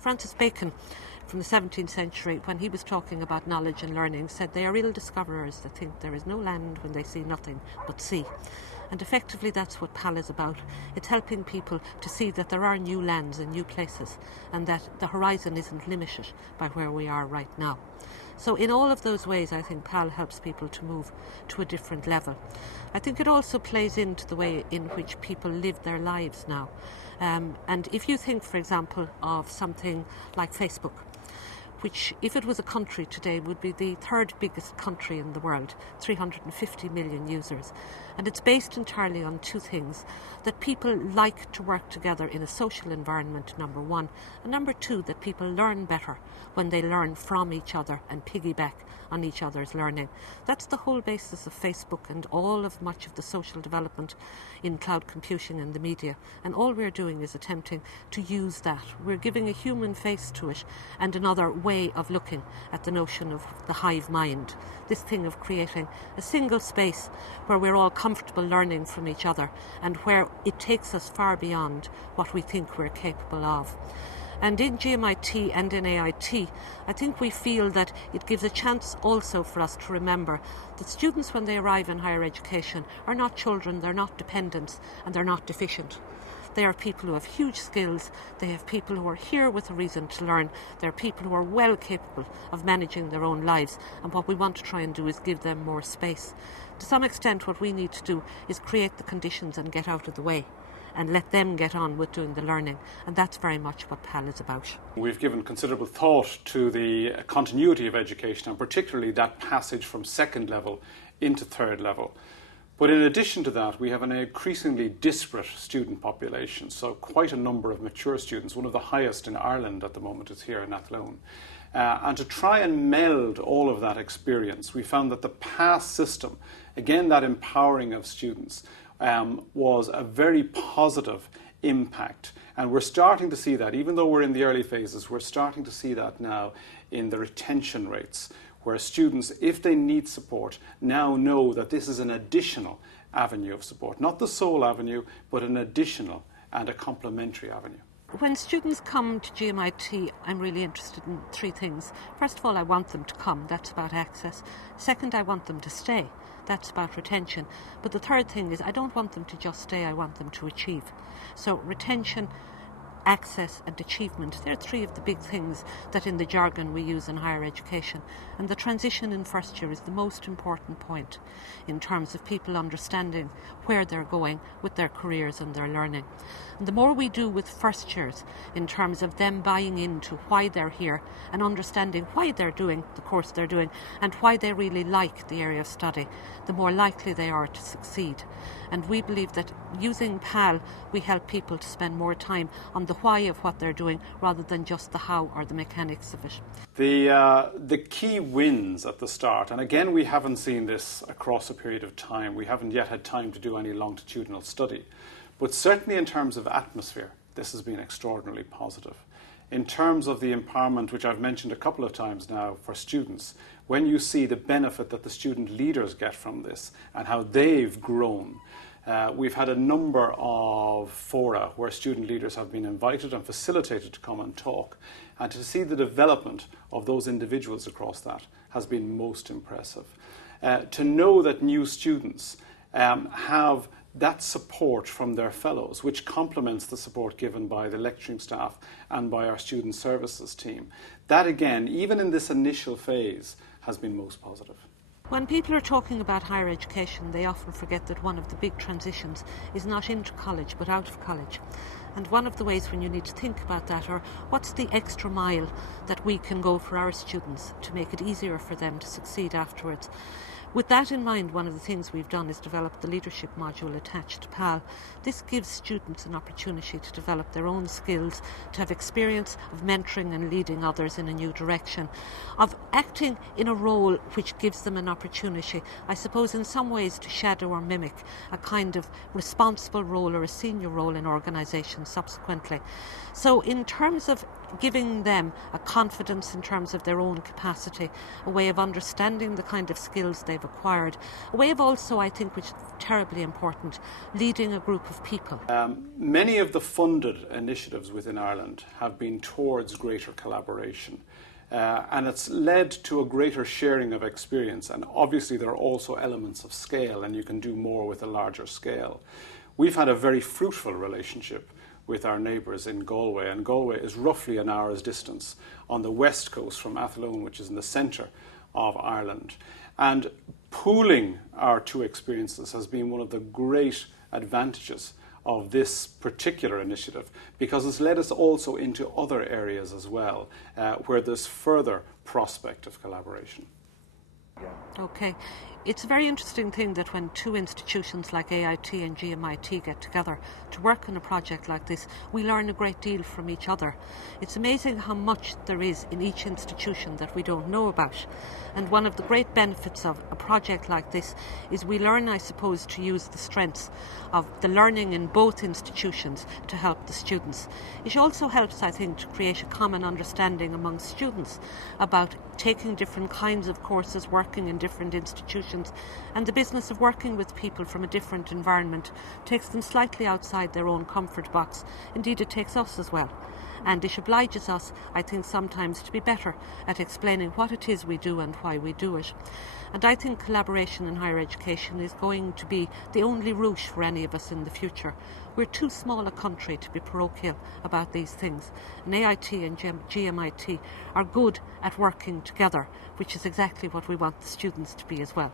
Francis Bacon, from the 17th century, when he was talking about knowledge and learning, said they are ill discoverers that think there is no land when they see nothing but sea. And effectively that's what PAL is about. It's helping people to see that there are new lands and new places, and that the horizon isn't limited by where we are right now. So in all of those ways, I think PAL helps people to move to a different level. I think it also plays into the way in which people live their lives now. And if you think, for example, of something like Facebook, which, if it was a country today, would be the third biggest country in the world, 350 million users. And it's based entirely on two things: that people like to work together in a social environment, number one, and number two, that people learn better when they learn from each other and piggyback on each other's learning. That's the whole basis of Facebook and all of much of the social development in cloud computing and the media. And all we're doing is attempting to use that. We're giving a human face to it and another way of looking at the notion of the hive mind. This thing of creating a single space where we're all comfortable learning from each other and where it takes us far beyond what we think we're capable of. And in GMIT and in AIT, I think we feel that it gives a chance also for us to remember that students, when they arrive in higher education, are not children, they're not dependents, and they're not deficient. They are people who have huge skills. They have people who are here with a reason to learn. They're people who are well capable of managing their own lives. And what we want to try and do is give them more space. To some extent, what we need to do is create the conditions and get out of the way and let them get on with doing the learning. And that's very much what PAL is about. We've given considerable thought to the continuity of education, and particularly that passage from second level into third level. But in addition to that, we have an increasingly disparate student population, so quite a number of mature students. One of the highest in Ireland at the moment is here in Athlone. And to try and meld all of that experience, we found that the PASS system, again that empowering of students, was a very positive impact. And we're starting to see that, even though we're in the early phases, we're starting to see that now in the retention rates, where students, if they need support, now know that this is an additional avenue of support. Not the sole avenue, but an additional and a complementary avenue. When students come to GMIT, I'm really interested in three things. First of all, I want them to come. That's about access. Second, I want them to stay. That's about retention. But the third thing is I don't want them to just stay, I want them to achieve. So retention, access and achievement, they're three of the big things that in the jargon we use in higher education. And the transition in first year is the most important point in terms of people understanding where they're going with their careers and their learning. And the more we do with first years in terms of them buying into why they're here and understanding why they're doing the course they're doing and why they really like the area of study, the more likely they are to succeed. And we believe that using PAL, we help people to spend more time on the why of what they're doing rather than just the how or the mechanics of it. The key wins at the start, and again we haven't seen this across a period of time, we haven't yet had time to do any longitudinal study, but certainly in terms of atmosphere, this has been extraordinarily positive. In terms of the empowerment, which I've mentioned a couple of times now for students, when you see the benefit that the student leaders get from this and how they've grown, we've had a number of fora where student leaders have been invited and facilitated to come and talk. And to see the development of those individuals across that has been most impressive. To know that new students have that support from their fellows, which complements the support given by the lecturing staff and by our student services team. That again, even in this initial phase, has been most positive. When people are talking about higher education, they often forget that one of the big transitions is not into college but out of college. And one of the ways when you need to think about that are what's the extra mile that we can go for our students to make it easier for them to succeed afterwards. With that in mind, one of the things we've done is develop the leadership module attached to PAL. This gives students an opportunity to develop their own skills, to have experience of mentoring and leading others in a new direction, of acting in a role which gives them an opportunity, I suppose in some ways to shadow or mimic a kind of responsible role or a senior role in organisations education subsequently. So in terms of giving them a confidence in terms of their own capacity, a way of understanding the kind of skills they've acquired, a way of also, I think, which is terribly important, leading a group of people. Many of the funded initiatives within Ireland have been towards greater collaboration. And it's led to a greater sharing of experience. And obviously there are also elements of scale, and you can do more with a larger scale. We've had a very fruitful relationship with our neighbours in Galway, and Galway is roughly an hour's distance on the west coast from Athlone, which is in the centre of Ireland. And pooling our two experiences has been one of the great advantages of this particular initiative, because it's led us also into other areas as well, where there's further prospect of collaboration. Okay. It's a very interesting thing that when two institutions like AIT and GMIT get together to work on a project like this, we learn a great deal from each other. It's amazing how much there is in each institution that we don't know about. And one of the great benefits of a project like this is we learn, I suppose, to use the strengths of the learning in both institutions to help the students. It also helps, I think, to create a common understanding among students about taking different kinds of courses, working in different institutions, and the business of working with people from a different environment takes them slightly outside their own comfort box. Indeed, it takes us as well. And it obliges us, I think, sometimes to be better at explaining what it is we do and why we do it. And I think collaboration in higher education is going to be the only route for any of us in the future. We're too small a country to be parochial about these things. And AIT and GMIT are good at working together, which is exactly what we want the students to be as well.